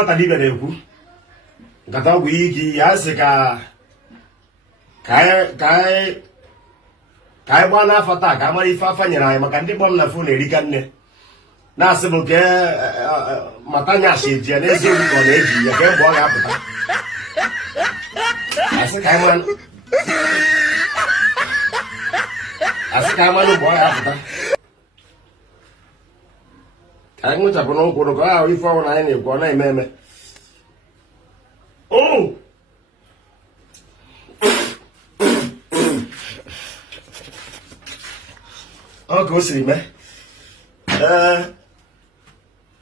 nwata dibịa na-ekwu nkata ọgwụ iyi ya sị ka anyị gbaa n'afọ taa ka a mara ife afa nyere anyị maka ndị kpọm na fon erika nne na-asị m nke Mathias eji ya n'eziokwu ka ọ na-eji ya kemgbe ọ ga-apụta asị ka anyị mmanụ mgbe ọ ga-apụta ka anyị nwechapụ n'ụkwụrụ ka ahụ ife ọnwụ na anyị na-ekwu ọ na-eme eme ọ ka o siri mee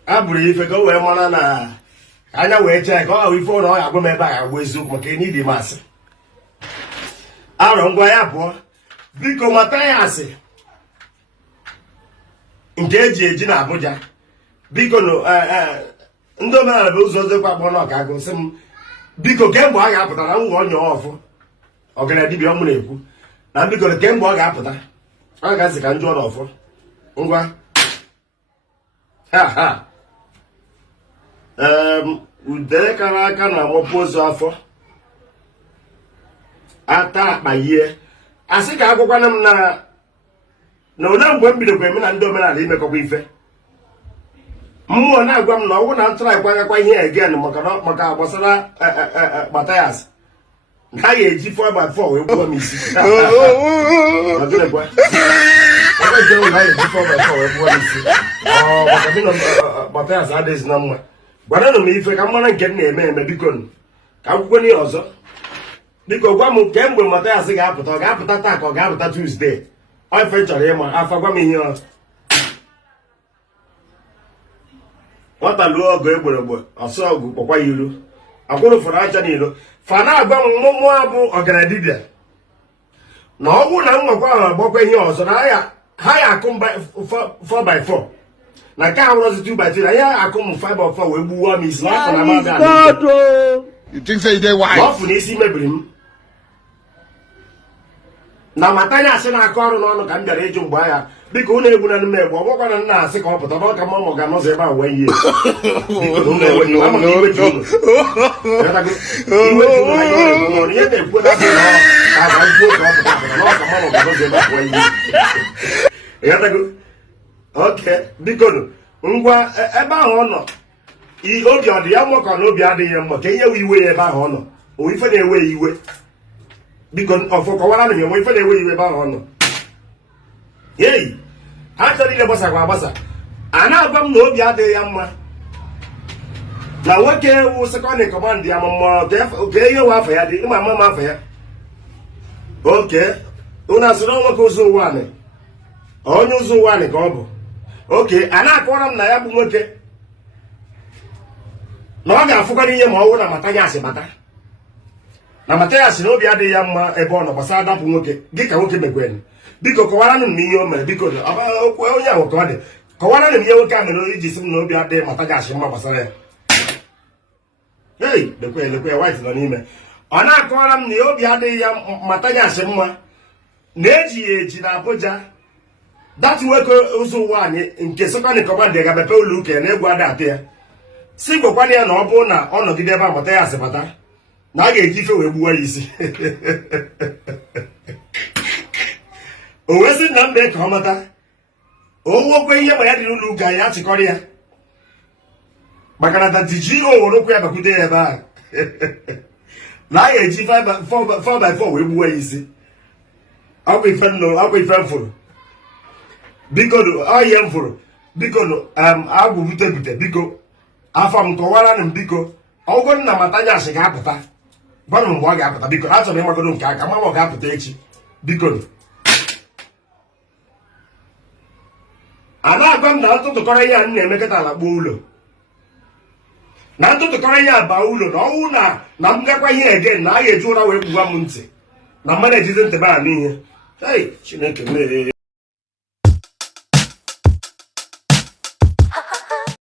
a bụrụ ife ka o wee mara na anya wee chee ka ọ hụ ife ụlọ ọ ga-agwa m ebe a ga-agwa eziokwu maka n'idi masị arọ ngwa ya pụọ biko Mathias nke eji na Abuja biko ndị omenala bụ ụzọ ozekwa akpọ na ọka gosi m biko kemgbe ọ ga-apụta na ngwa onye ọfụ ọgana dibịa ọmụ na-ekwu na biko kemgbe ọ ga-apụta ọ ga-asị ka njụọ n'ọfọ ngwa udere kara aka na amụpụ ozu afọ ata akpa yie asị ka agwakwana m na ole mgbe m bidokwa eme na ndị omenala imekọkwa ife mmụọ na-agwa m na ọgwụ na ntụrụ agwagakwa ihe again maka gbasara Mathias na a ga-eji 4x4 wee gbuo m isi Mathias adịghịzi na mma gwaranụ m ife ka m mara nke m na-eme eme biko ka akwụkwọ n'ihe ọzọ biko gwa m kemgbe Mathias ga-apụta ọ ga-apụta taa ka ọ ga-apụta Tuesday ọ ife chọrọ ịma afa gwa m ihe nwata lụọ ọgụ egberegbe ọsọ ọgụ kpọkwa ya ilu akwụrụ fụrụ acha n'ilo fa na-agwa m mmụọ abụ ọgara dibịa na ọ bụrụ na m nwekwa ahụ agbakwa ihe ọzọ na ha ya akụ 4x4 na nke ahụ rọzi 2x2 na ya akụ m 5x4 wee gbuwa m isi afọ na mmadụ ọfụ na isi mebiri m na Mathias na-akọ ọrụ n'ọnụ ka m bịara ịjụ mgbe agha biko unu egbu na mme egbu ọ bụkwa na nna asị ka ọ pụta n'ọka ma ọ ga-anọzọ ebe a wee ihe oke biko ngwa ebe ahụ ọ nọ obi ọ dị ya mma ka na obi adịghị ya mma ka ihe we iwe ya ebe ahụ ọ nọ o ife na-ewe iwe biko ọfọ kọwara na enwe ife na-ewe iwe ebe ahụ ọ nọ ei ha chọrọ ile gbasakwa agbasa a na-agwa m na obi adịghị ya mma na nwoke ewu sekọndị kọmand ya mma oke ihe we afọ ya dị ịma mma afọ ya oke unu asịrị nwoke ụzọ ụwa anị onye ụzọ ụwa anị ka ọ bụ oke a na-akọwara m na ya bụ nwoke na ọ ga-afụkwara ihe ma ọ bụrụ na Mathias bata na Mathias na obi adịghị ya mma ebe ọ nọ gbasara dapụ nwoke gị ka nwoke mekwere biko kọwaranụ m ihe o mere biko onye ahụ ka ọ dị kọwaranụ m ihe nwoke a mere iji sị m na obi adịghị Mathias mma gbasara ya hei lekwe white nọ n'ime ọ na-akọwara m na obi adịghị ya Mathias mma na-eji ya eji na Abuja datu nwoke ụzọ ụwa anyị nke sekọndị kọmandị ga-emepe ụlọ ụka ya na egwu ada atụ ya si gwakwana ya na ọ bụrụ na ọ nọgide ebe a Mathias bata na a ga-eji ife wee gbuwa ya isi o wee sị na mbe ka ọ mata owuokwe ihe ma ya dị n'ụlọ ụka ya achịkọrọ ya maka na tatiji owere okwu ya bakwute ya ebe ahụ na a ga-eji 4x4 wee gbuwa ya isi ọkwa ife m fụrụ biko ọhịa m fụrụ biko agwụ bute biko afọ m kọwara m biko ọgwụgwọ na Mathias ga-apụta gwanụ mgbe ọ ga-apụta biko achọrọ m ịmagodo nke aka ma ọ ga-apụta echi biko a na-agwa m na ntụtụkọrọ ihe a na-emekọta ala gbuo ụlọ na ntụtụkọrọ ihe a baa ụlọ na ọnwụ na m gakwa ihe egen na a ga-eji ụra wee gbuwa m ntị na mmadụ ejizi ntị bara n'ihe Chineke mere